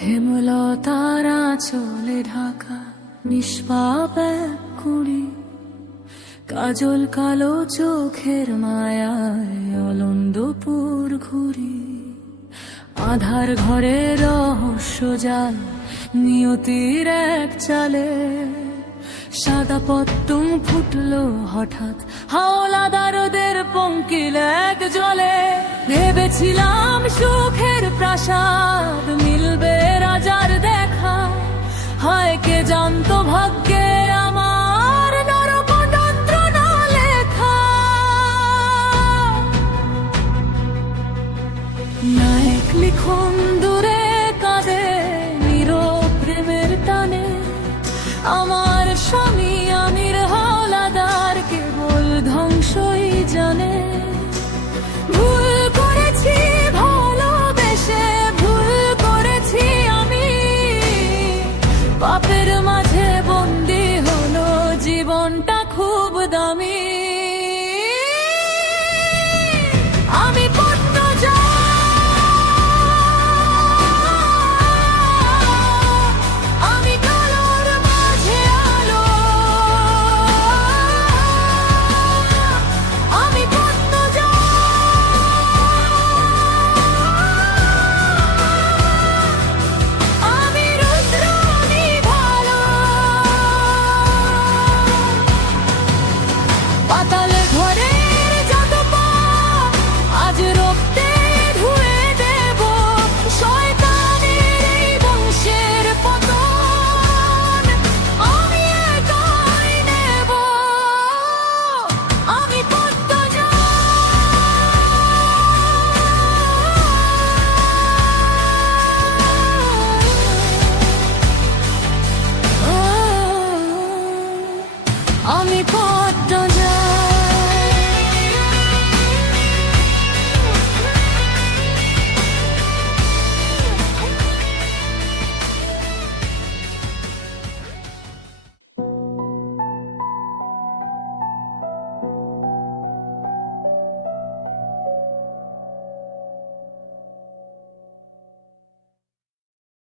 হেমলতারা চলে ঢাকা নিষ্পাপ এক কুড়ি, কাজল কালো চোখের মায়ায় অলন্দপুর ঘুরি। আধার ঘরে রহস্য জাল নিয়তির এক চালে, সাদা পদ্ম ফুটলো হঠাৎ হাওলাদারদের পঙ্কিল এক জলে। ভেবেছিলাম সুখের প্রাসাদ মিলবে রাজার দেখা, হয় কে জানতো ভাগ্যে আমার নরক যন্ত্রণা লেখা। নায়ক লিখন দূরে কাঁদে নীরব প্রেমের টানে, আমার